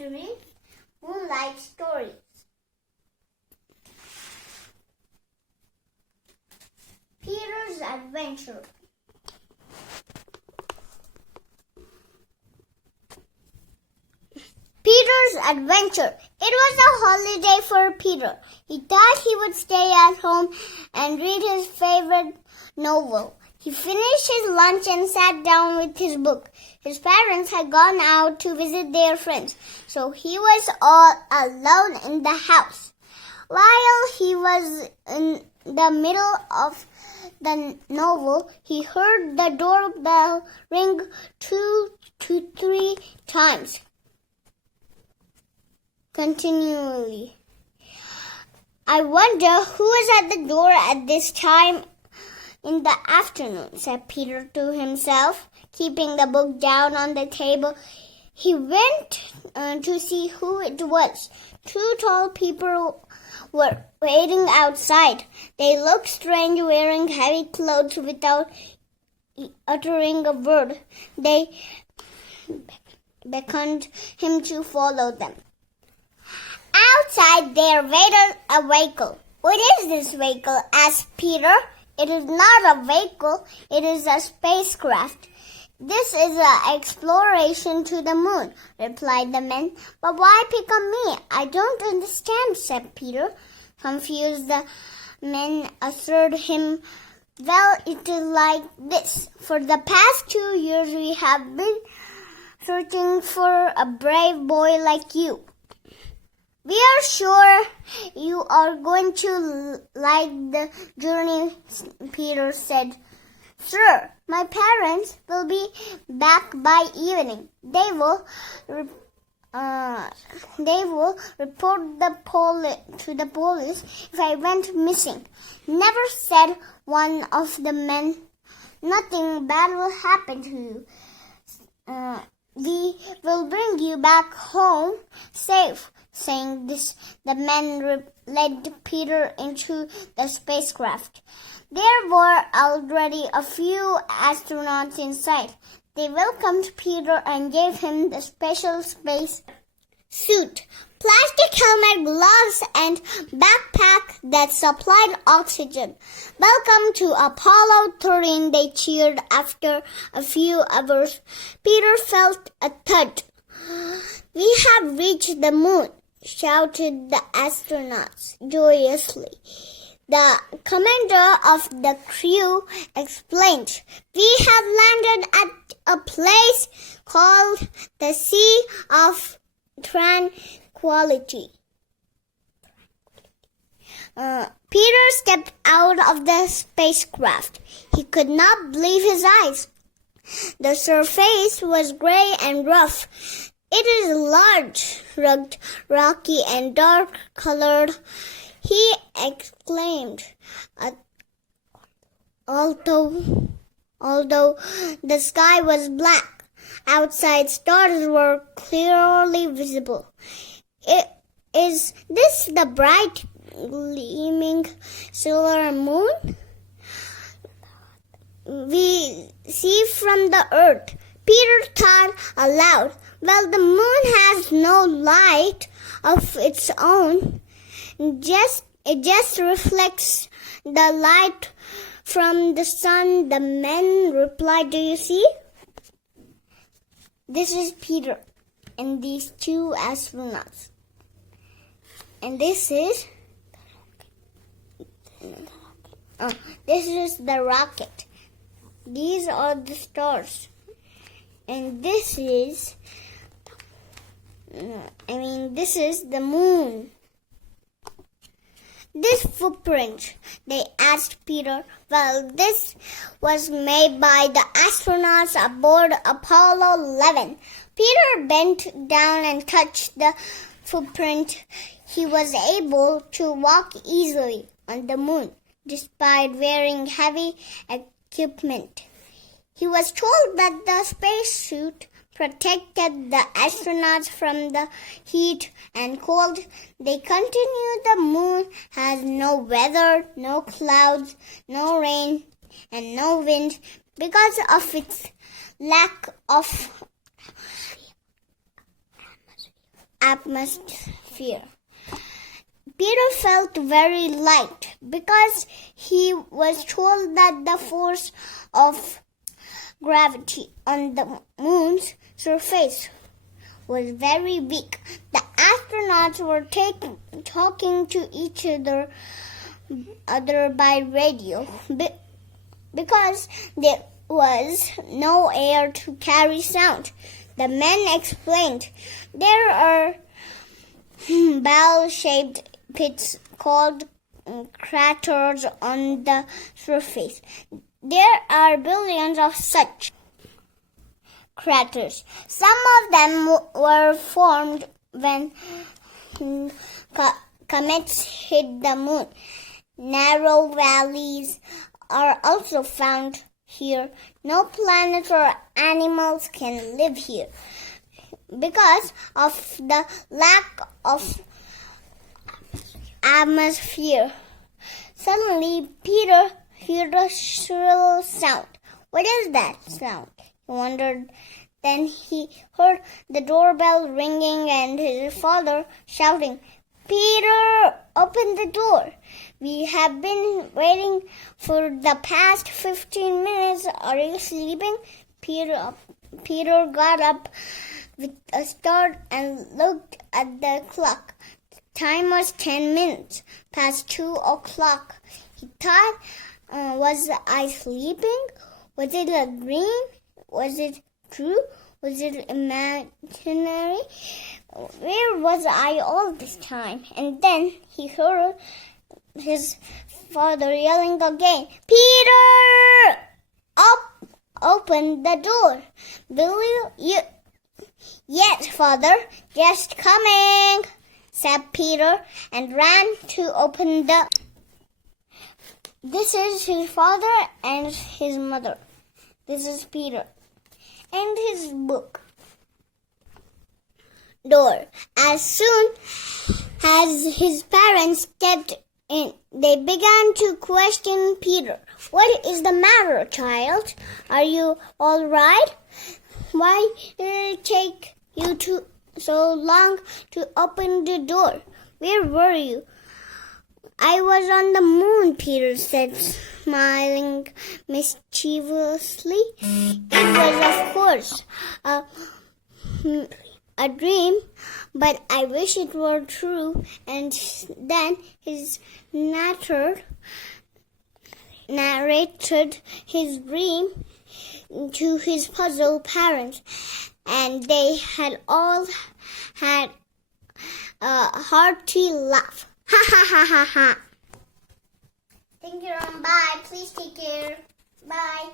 to read Moonlight Stories. Peter's Adventure. Peter's Adventure. It was a holiday for Peter. He thought he would stay at home and read his favorite novel. He finished his lunch and sat down with his book. His parents had gone out to visit their friends, so he was all alone in the house. While he was in the middle of the novel, he heard the doorbell ring 2 to 3 times continually. "I wonder who is at the door at this time in the afternoon," said Peter to himself, keeping the book down on the table. He went to see who it was. 2 tall people were waiting outside. They looked strange, wearing heavy clothes without uttering a word. They beckoned him to follow them. Outside there waited a vehicle. "What is this vehicle?" asked Peter. "It is not a vehicle, it is a spacecraft. This is an exploration to the moon," replied the men. "But why pick on me? I don't understand," said Peter. Confused, the men assured him, "Well, it is like this. For the past 2 years we have been searching for a brave boy like you. We are sure you are going to like the journey," Peter said. "Sir, my parents will be back by evening. They will report to the police if I went missing." "Never," said one of the men. "Nothing bad will happen to you. We will bring you back home safe." Saying this, the men led Peter into the spacecraft. There were already a few astronauts inside. They welcomed Peter and gave him the special space suit, plastic helmet, gloves, and backpack that supplied oxygen. "Welcome to Apollo 13, they cheered. After a few hours, Peter felt a thud. "We have reached the moon," shouted the astronauts joyously. The commander of the crew explained, "We have landed at a place called the Sea of Tranquility." Peter stepped out of the spacecraft. He could not believe his eyes. The surface was gray and rough. "It is large, rugged, rocky, and dark-colored," he exclaimed. Although the sky was black, outside stars were clearly visible. "Is this the bright, gleaming silver moon we see from the earth?" Peter thought aloud. "Well, the moon has no light of its own. It just reflects the light from the sun," the men replied. "Do you see? This is Peter and these 2 astronauts. And this is the rocket. These are the stars. And this is the moon." "This footprint," they asked Peter. "Well, this was made by the astronauts aboard Apollo 11. Peter bent down and touched the footprint. He was able to walk easily on the moon, despite wearing heavy equipment. He was told that the spacesuit protected the astronauts from the heat and cold. They continued. "The moon has no weather, no clouds, no rain, and no wind because of its lack of atmosphere. Peter felt very light because he was told that the force of gravity on the moon's surface was very weak. The astronauts were talking to each other by radio because there was no air to carry sound. The men explained, there are bell-shaped pits called craters on the surface. There are billions of such craters. Some of them were formed when comets hit the moon. Narrow valleys are also found here. No plants or animals can live here because of the lack of atmosphere. Suddenly, Peter heard a shrill sound. What is that sound? He wondered. Then he heard the doorbell ringing and his father shouting, Peter, open the door. We have been waiting for the past 15 minutes. Are you sleeping? Peter got up with a start and looked at the clock. Time was 10 minutes past 2 o'clock. He thought, was I sleeping? Was it a dream? Was it true? Was it imaginary? Where was I all this time? And then he heard his father yelling again, Peter! Open the door. Will you? Yes, father, just coming, said Peter and ran to open the... This is his father and his mother. This is Peter and his book. Door. As soon as his parents stepped in, they began to question Peter. What is the matter, child? Are you all right? Why did it take you so long to open the door? Where were you? I was on the moon, Peter said, smiling mischievously. It was, of course, a dream, but I wish it were true. And then his narrated his dream to his puzzled parents, and they had all had a hearty laugh. Ha ha ha ha ha. Thank you and bye. Please take care. Bye.